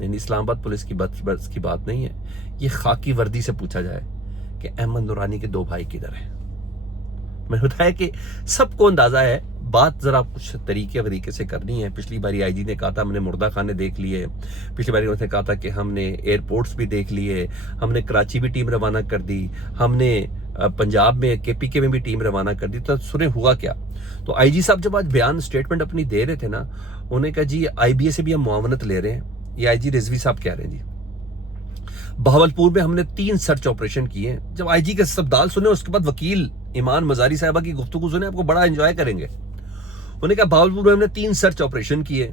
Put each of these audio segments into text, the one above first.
یعنی اسلام آباد پولیس کی بس کی بات نہیں ہے، یہ خاکی وردی سے پوچھا جائے کہ احمد نورانی کے 2 بھائی کدھر ہیں۔ میں نے بتایا کہ سب کو اندازہ ہے، بات ذرا کچھ طریقے سے کرنی ہے۔ پچھلی باری آئی جی نے کہا تھا ہم نے مردہ خانے دیکھ لیے، پچھلی باری انہوں نے کہا تھا کہ ہم نے ایئرپورٹس بھی دیکھ لیے، ہم نے کراچی بھی ٹیم روانہ کر دی، ہم نے پنجاب میں KPK میں بھی ٹیم روانہ کر دی۔ تو سنیں ہوا کیا؟ تو آئی جی صاحب جب آج بیان سٹیٹمنٹ اپنی دے رہے تھے نا، انہوں نے کہا جی IBA سے بھی ہم معاونت لے رہے ہیں۔ یہ آئی جی رضوی صاحب کہہ رہے ہیں جی بہاولپور میں ہم نے 3 سرچ آپریشن کیے ہیں۔ جب آئی جی کے استدلال سنیں اس کے بعد وکیل ایمان مزاری صاحبہ کی گفتگو سنیں، آپ کو بڑا انجوائے کریں گے۔ انہوں نے کہا بہاولپور میں ہم نے 3 سرچ آپریشن کیے،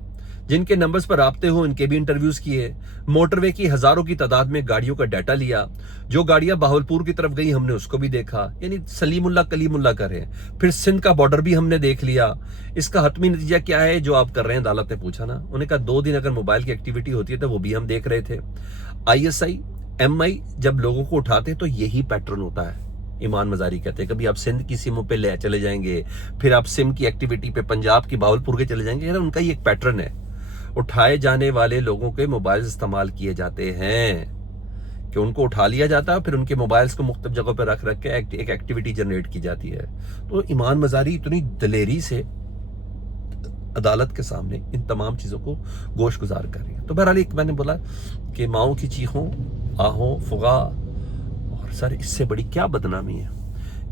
جن کے نمبرز پر رابطے ہو ان کے بھی انٹرویوز کیے، موٹر وے کی ہزاروں کی تعداد میں گاڑیوں کا ڈیٹا لیا، جو گاڑیاں بہاولپور کی طرف گئی ہم نے اس کو بھی دیکھا، یعنی سلیم اللہ کلیم اللہ کر رہے ہیں۔ پھر سندھ کا بارڈر بھی ہم نے دیکھ لیا۔ اس کا حتمی نتیجہ کیا ہے جو آپ کر رہے ہیں؟ عدالت نے پوچھا نا۔ انہوں نے کہا 2 دن اگر موبائل کی ایکٹیویٹی ہوتی ہے تو وہ بھی ہم دیکھ رہے تھے۔ ISI MI جب لوگوں کو اٹھاتے ہیں تو یہی پیٹرن ہوتا ہے۔ ایمان مزاری کہتے ہیں کبھی آپ سندھ کی سموں پہ لے چلے جائیں گے، پھر آپ سم کی ایکٹیویٹی پہ پنجاب کی بہاولپور کے چلے جائیں گے، ان کا یہ ایک پیٹرن ہے۔ اٹھائے جانے والے لوگوں کے موبائلز استعمال کیے جاتے ہیں کہ ان کو اٹھا لیا جاتا ہے، پھر ان کے موبائلز کو مختلف جگہوں پہ رکھ کے ایک ایکٹیویٹی جنریٹ کی جاتی ہے۔ تو ایمان مزاری اتنی دلیری سے عدالت کے سامنے ان تمام چیزوں کو گوش گزار کر رہی ہے۔ تو بہرحال ایک میں نے بولا کہ ماؤں کی چیخوں، آہوں، فغا، اور سر اس سے بڑی کیا بدنامی ہے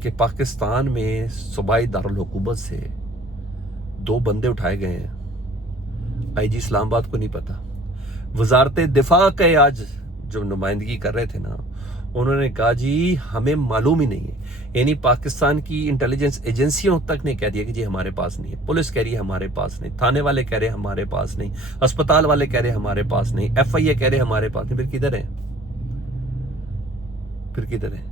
کہ پاکستان میں صوبائی دارالحکومت سے 2 بندے اٹھائے گئے ہیں۔ آئی جی اسلام آباد کو نہیں پتا، وزارت دفاع کے آج جو نمائندگی کر رہے تھے نا، انہوں نے کہا جی ہمیں معلوم ہی نہیں ہے، یعنی پاکستان کی انٹیلیجنس ایجنسیوں تک نے کہہ دیا کہ جی ہمارے پاس نہیں ہے، پولیس کہہ رہی ہے ہمارے پاس نہیں، تھانے والے کہہ رہے ہیں ہمارے پاس نہیں، اسپتال والے کہہ رہے ہیں ہمارے پاس نہیں، FIA کہہ رہے ہیں ہمارے پاس نہیں، پھر کدھر ہیں؟ پھر کدھر ہیں؟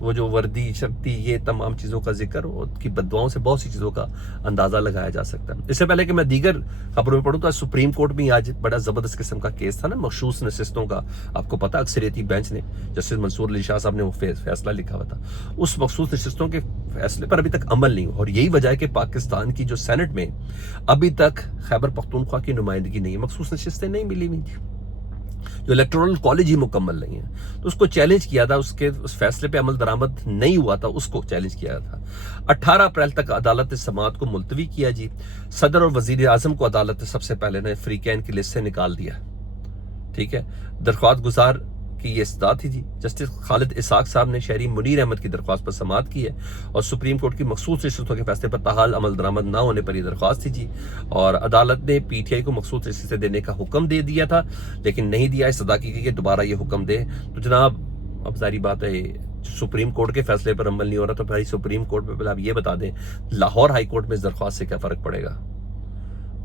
وہ جو وردی شکتی، یہ تمام چیزوں کا ذکر، ان کی بددعاؤں سے بہت سی چیزوں کا اندازہ لگایا جا سکتا ہے۔ اس سے پہلے کہ میں دیگر خبروں میں پڑھوں تو سپریم کورٹ میں آج بڑا زبردست قسم کا کیس تھا نا، مخصوص نشستوں کا۔ آپ کو پتا اکثریتی بینچ نے، جسٹس منصور علی شاہ صاحب نے وہ فیصلہ لکھا ہوا تھا، اس مخصوص نشستوں کے فیصلے پر ابھی تک عمل نہیں ہوا، اور یہی وجہ ہے کہ پاکستان کی جو سینٹ میں ابھی تک خیبر پختونخوا کی نمائندگی نہیں ہے، مخصوص نشستیں نہیں ملی ہوئی تھی، جو الیکٹورل کالج ہی مکمل نہیں ہے۔ تو اس کو چیلنج کیا تھا، اس فیصلے پہ عمل درآمد نہیں ہوا تھا، اس کو چیلنج کیا تھا۔ 18 اپریل تک عدالت نے سماعت کو ملتوی کیا جی۔ صدر اور وزیر اعظم کو عدالت نے سب سے پہلے نے فری کین کی لسٹ سے نکال دیا، ٹھیک ہے۔ درخواست گزار کی یہ استدعا تھی جی۔ جسٹس خالد اسحاق صاحب نے شہری منیر احمد کی درخواست پر سماعت کی ہے، اور سپریم کورٹ کی مخصوص نشستوں کے فیصلے پر تاحال عمل درآمد نہ ہونے پر یہ درخواست تھی جی، اور عدالت نے PTI کو مخصوص نشستیں دینے کا حکم دے دیا تھا، لیکن نہیں دیا۔ استدعا کی گئی کہ دوبارہ یہ حکم دے۔ تو جناب اب ظاہری بات ہے سپریم کورٹ کے فیصلے پر عمل نہیں ہو رہا، تو بھائی سپریم کورٹ پہ پہلے آپ یہ بتا دیں لاہور ہائی کورٹ میں اس درخواست سے کیا فرق پڑے گا۔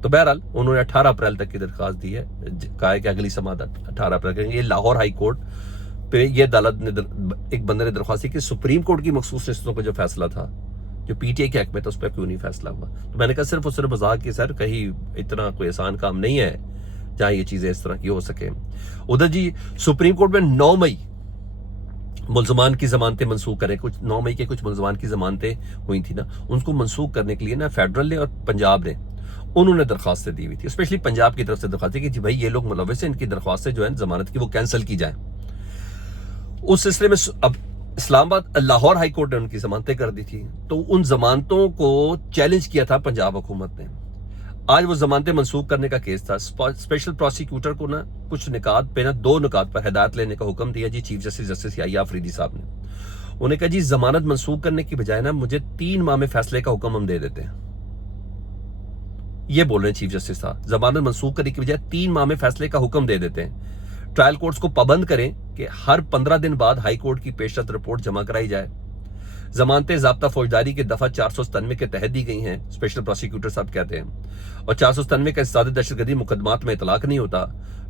تو بہرحال انہوں نے 18 اپریل تک کی درخواست دی ہے، کہا ہے کہ اگلی سماعت 18 اپریل کریں گے۔ یہ لاہور ہائی کورٹ پہ یہ عدالت نے ایک بندے نے درخواست کی کہ سپریم کورٹ کی مخصوص نشستوں کا جو فیصلہ تھا، جو PTI کے حق میں تھا، اس پہ کیوں نہیں فیصلہ ہوا۔ تو میں نے کہا صرف اور صرف وضاحت کی سر، کہیں اتنا کوئی آسان کام نہیں ہے جہاں یہ چیزیں اس طرح کی ہو سکے۔ ادھر جی سپریم کورٹ میں 9 مئی ملزمان کی ضمانتیں منسوخ کریں، کچھ 9 مئی کے کچھ ملزمان کی ضمانتیں ہوئی تھی نا، ان کو منسوخ کرنے کے لیے نا فیڈرل نے اور پنجاب نے انہوں نے درخواستیں دی ہوئی تھی، اسپیشلی پنجاب کی طرف سے درخواست کہ جی بھائی یہ لوگ ملوث ہیں، ان کی درخواستیں جو ہیں ضمانت کی وہ کینسل کی جائیں۔ اس سلسلے میں اب اسلام آباد لاہور ہائی کورٹ نے ان کی ضمانتیں کر دی تھی، تو ان ضمانتوں کو چیلنج کیا تھا پنجاب حکومت نے۔ آج وہ ضمانتیں منسوخ کرنے کا کیس تھا۔ اسپیشل پروسیکیوٹر کو نا کچھ نکات پہ نا 2 نکات پر ہدایت لینے کا حکم دیا جی چیف جسٹس یحییٰ آفریدی صاحب نے۔ انہوں نے کہا جی ضمانت منسوخ کرنے کی بجائے نا مجھے 3 ماہ میں فیصلے کا حکم ہم دے دیتے ہیں، یہ بول رہے ہیں چیف جسٹس صاحب، ضمانت منسوخ کرنے کی بجائے 3 ماہ میں فیصلے کا حکم دے دیتے ہیں۔ ٹرائل کورٹس کو پابند کریں کہ ہر 15 دن بعد ہائی کورٹ کی پیشرفت رپورٹ جمع کرائی جائے۔ ضمانتیں ضابطہ فوجداری کے دفعہ 497 کے تحت دی گئی ہیں، اسپیشل پروسیکیوٹر صاحب کہتے ہیں، اور 497 کا انسداد دہشت گردی مقدمات میں اطلاق نہیں ہوتا۔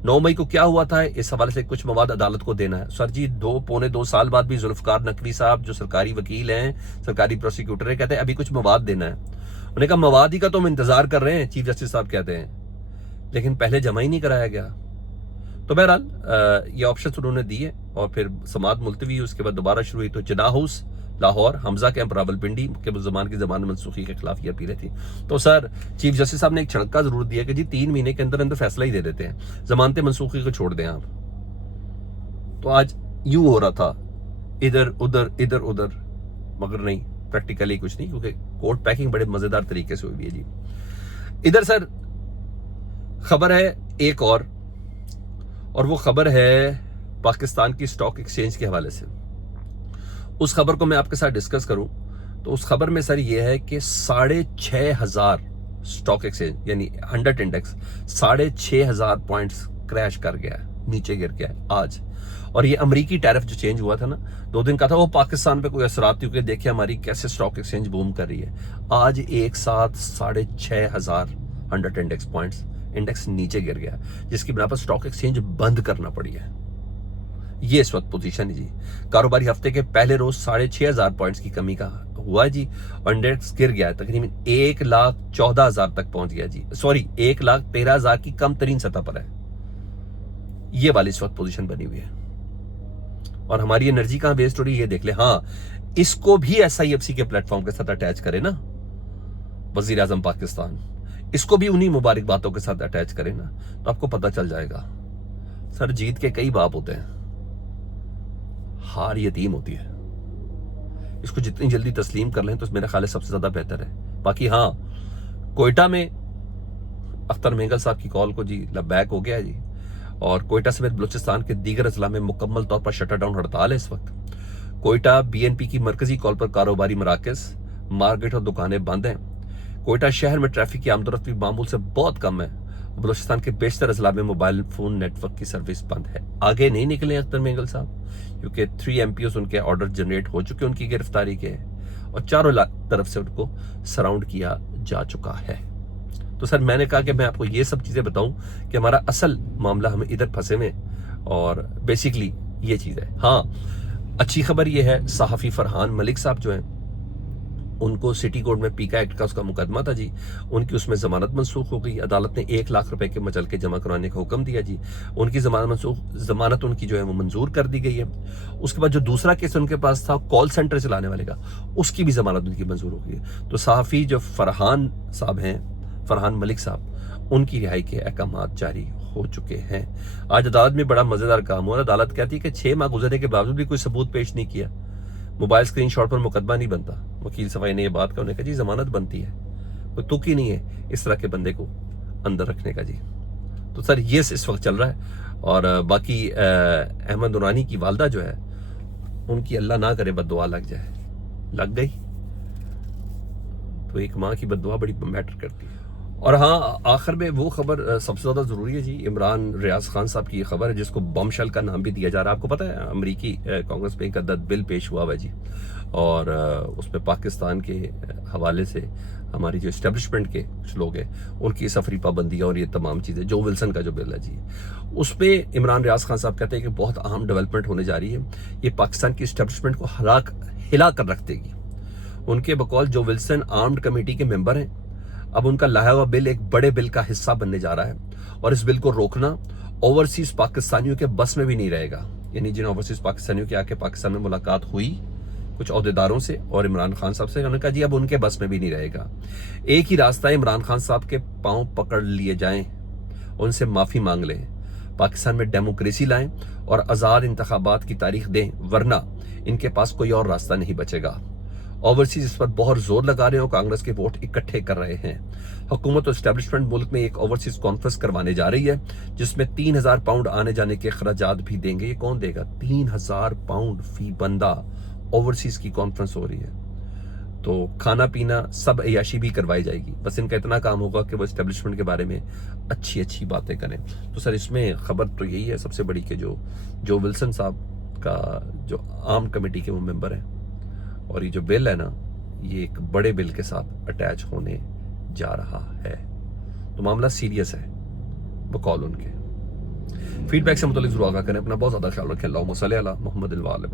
9 مئی کو کیا ہوا تھا، اس حوالے سے کچھ مواد عدالت کو دینا ہے۔ سر جی 2 سال بعد بھی ذوالفقار نقوی صاحب جو سرکاری وکیل ہیں، سرکاری پروسیکیوٹر ہیں، کہتے ہیں ابھی کچھ مواد دینا ہے۔ انہوں نے کہا مواد ہی کا تو ہم انتظار کر رہے ہیں، چیف جسٹس صاحب کہتے ہیں، لیکن پہلے جمع ہی نہیں کرایا گیا۔ تو بہرحال یہ آپشنز انہوں نے دیے، اور پھر سماعت ملتوی، اس کے بعد دوبارہ شروع ہوئی۔ تو جناح ہاؤس لاہور حمزہ کیمپ راولپنڈی کے زمان کی زمان منسوخی کے خلاف یہ اپیلیں تھیں. تو سر چیف جسٹس صاحب نے ایک چھڑکا ضرور دیا کہ جی 3 مہینے کے اندر اندر فیصلہ ہی دے دیتے ہیں, ضمانت منسوخی کو چھوڑ دیں آپ. تو آج یوں ہو رہا تھا ادھر ادھر, مگر نہیں, پریکٹیکلی کچھ نہیں, کیونکہ کورٹ پیکنگ بڑے مزیدار طریقے سے ہوئی ہے جی. ادھر سر خبر ہے ایک اور وہ خبر ہے پاکستان کی سٹاک ایکسچینج کے حوالے سے. اس خبر کو میں آپ کے ساتھ ڈسکس کروں تو اس خبر میں سر یہ ہے کہ 6,500 سٹاک ایکسچینج یعنی 100 انڈیکس 6,500 پوائنٹس کریش کر گیا ہے, نیچے گر گیا ہے آج. اور یہ امریکی ٹیرف جو چینج ہوا تھا نا 2 دن کا تھا, وہ پاکستان پہ کوئی اثرات کیونکہ دیکھیں ہماری کیسے سٹاک ایکسچینج بوم کر رہی ہے. آج ایک ساتھ 6,500 100 انڈیکس پوائنٹس انڈیکس نیچے گر گیا, جس کی بنا پر سٹاک ایکسچینج بند کرنا پڑی ہے. یہ اس وقت پوزیشن ہے جی. کاروباری ہفتے کے پہلے روز 6,500 پوائنٹس کی کمی کا ہوا ہے جی, اور انڈیکس گر گیا ہے تقریباً 1,14,000 تک پہنچ گیا جی. 1,13,000 کی کم ترین سطح پر ہے. یہ والی اس وقت پوزیشن بنی ہوئی ہے. اور ہماری انرجی کہاں ویسٹ ہو رہی ہے یہ دیکھ لیں. ہاں اس کو بھی SIFC کے پلیٹ فارم کے ساتھ اٹیچ کرے نا وزیر اعظم پاکستان, اس کو بھی انہی مبارک باتوں کے ساتھ اٹیچ کرے نا, تو آپ کو پتہ چل جائے گا. سر جیت کے کئی باپ ہوتے ہیں, ہار یتیم ہوتی ہے. اس کو جتنی جلدی تسلیم کر لیں تو میرا خیال ہے سب سے زیادہ بہتر ہے. باقی ہاں کوئٹہ میں اختر مینگل صاحب کی کال کو جی لبیک ہو گیا جی, اور کوئٹہ سمیت بلوچستان کے دیگر اضلاع میں مکمل طور پر شٹر ڈاؤن ہڑتال ہے اس وقت. کوئٹہ BNP کی مرکزی کال پر کاروباری مراکز, مارکیٹ اور دکانیں بند ہیں. کوئٹہ شہر میں ٹریفک کی آمد و رفت بھی معمول سے بہت کم ہے. بلوچستان کے بیشتر اضلاع میں موبائل فون نیٹ ورک کی سروس بند ہے. آگے نہیں نکلے اختر مینگل صاحب, کیونکہ 3 MPOs ان کے آرڈر جنریٹ ہو چکے ان کی گرفتاری کے, اور چاروں طرف سے ان کو سراؤنڈ کیا جا چکا ہے. تو سر میں نے کہا کہ میں آپ کو یہ سب چیزیں بتاؤں کہ ہمارا اصل معاملہ ہم ادھر پھنسے ہوئے, اور بیسیکلی یہ چیز ہے. ہاں اچھی خبر یہ ہے صحافی فرحان ملک صاحب جو ہیں ان کو سٹی کورٹ میں پیکا ایکٹ کا اس کا مقدمہ تھا جی, ان کی اس میں ضمانت منسوخ ہو گئی. عدالت نے 1 لاکھ روپے کے مچلکے جمع کرانے کا حکم دیا جی. ان کی ضمانت ان کی جو ہے وہ منظور کر دی گئی ہے. اس کے بعد جو دوسرا کیس ان کے پاس تھا کال سینٹر چلانے والے کا, اس کی بھی ضمانت ان کی منظور ہو گئی ہے. تو صحافی جو فرحان صاحب ہیں, فرحان ملک صاحب, ان کی رہائی کے احکامات جاری ہو چکے ہیں. آج عدالت میں بڑا مزیدار کام ہوا. عدالت کہتی ہے کہ 6 ماہ گزرنے کے باوجود بھی کوئی ثبوت پیش نہیں کیا, موبائل اسکرین شاٹ پر مقدمہ نہیں بنتا. وکیل صفائی نے یہ بات کہا, انہوں نے کہا جی ضمانت بنتی ہے, کوئی تک ہی نہیں ہے اس طرح کے بندے کو اندر رکھنے کا جی. تو سر یہ اس وقت چل رہا ہے. اور باقی احمد نورانی کی والدہ جو ہے ان کی اللہ نہ کرے بد دعا لگ جائے, لگ گئی تو ایک ماں کی بد دعا بڑی میٹر کرتی ہے. اور ہاں آخر میں وہ خبر سب سے زیادہ ضروری ہے جی, عمران ریاض خان صاحب کی یہ خبر ہے جس کو بم شل کا نام بھی دیا جا رہا ہے. آپ کو پتہ ہے امریکی کانگریس میں ایک عدد بل پیش ہوا ہے جی, اور اس میں پاکستان کے حوالے سے ہماری جو اسٹیبلشمنٹ کے کچھ لوگ ہیں ان کی سفری پابندیاں اور یہ تمام چیزیں, جو ولسن کا جو بل ہے جی, اس پہ عمران ریاض خان صاحب کہتے ہیں کہ بہت اہم ڈیولپمنٹ ہونے جا رہی ہے, یہ پاکستان کی اسٹیبلشمنٹ کو ہلا کر رکھ دے گی. ان کے بقول جو ولسن آرمڈ کمیٹی کے ممبر ہیں, اب ان کا لایا ہوا بل ایک بڑے بل کا حصہ بننے جا رہا ہے, اور اس بل کو روکنا اوورسیز پاکستانیوں کے بس میں بھی نہیں رہے گا. یعنی جن اوورسیز پاکستانیوں کی آ کے پاکستان میں ملاقات ہوئی کچھ عہدیداروں سے اور عمران خان صاحب سے, انہوں نے کہا جی اب ان کے بس میں بھی نہیں رہے گا. ایک ہی راستہ ہے, عمران خان صاحب کے پاؤں پکڑ لیے جائیں, ان سے معافی مانگ لیں, پاکستان میں ڈیموکریسی لائیں اور آزاد انتخابات کی تاریخ دیں, ورنہ ان کے پاس کوئی اور راستہ نہیں بچے گا. اوورسیز اس پر بہت زور لگا رہے ہیں اور کانگریس کے ووٹ اکٹھے کر رہے ہیں. حکومت اور اسٹیبلشمنٹ ملک میں ایک اوورسیز کانفرنس کروانے جا رہی ہے جس میں 3,000 پاؤنڈ آنے جانے کے اخراجات بھی دیں گے. یہ کون دے گا؟ 3,000 پاؤنڈ فی بندہ. اوورسیز کی کانفرنس ہو رہی ہے تو کھانا پینا سب عیاشی بھی کروائی جائے گی. بس ان کا اتنا کام ہوگا کہ وہ اسٹیبلشمنٹ کے بارے میں اچھی باتیں کریں. تو سر اس میں خبر تو یہی ہے سب سے بڑی کہ جو ولسن صاحب کا جو عام کمیٹی کے وہ ممبر ہیں, اور یہ جو بل ہے نا یہ ایک بڑے بل کے ساتھ اٹیچ ہونے جا رہا ہے. تو معاملہ سیریس ہے بقول ان کے. فیڈ بیک سے متعلق ضرور آگاہ کریں. اپنا بہت زیادہ خیال رکھیں. اللہم صلی علی محمد وعلی